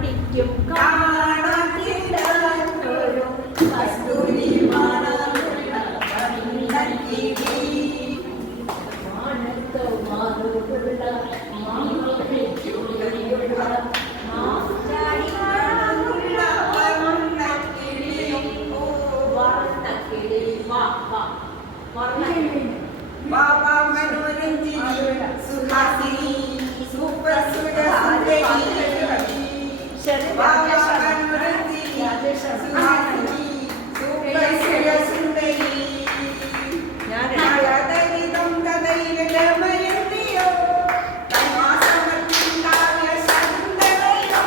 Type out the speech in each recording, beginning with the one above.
പഠിക്കും കാണാത്തിടൊരു കസ്തൂരി മണമുള്ള പണിക്കിളി മാനത്തോ മാറുള്ള മാങ്ങയുള്ള മാച്ചാടിയുള്ള വർണ്ണക്കിളിയും വർണ്ണക്കിളി Baba Manoranjini Suhasini super സുരസുന്ദരി Baba Manoranjini Suhasini super സുരസുന്ദരി ഞാനതരിതം കഥയിലമയന്തിയോ തമാസമത്തിണ്ടാവിയ ശാന്തതയോ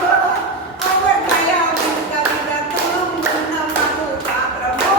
അവർ കയാവിൻ കവിത തുളുമ്പുന്ന മധുപാത്രമോ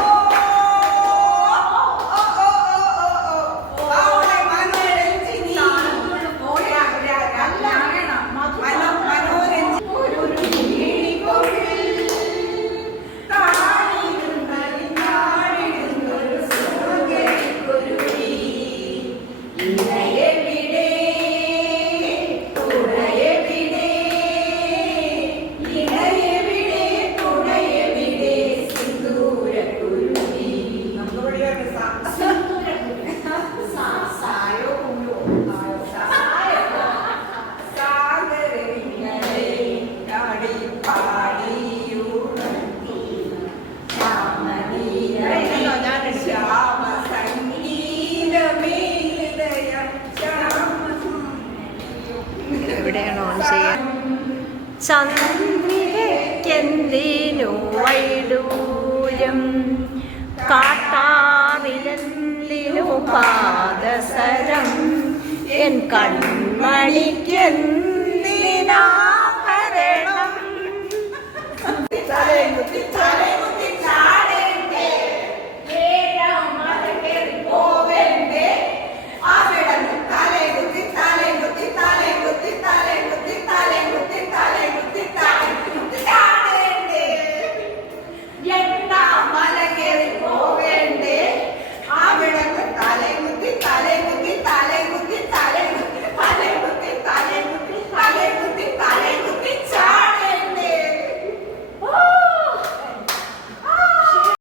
ചന്ദ്രികയ്ക്കെന്തിനു വൈഡൂര്യം കാട്ടാറിലെന്തിനു പാദസരം എൻ കൺമണിക്കെന്തിനു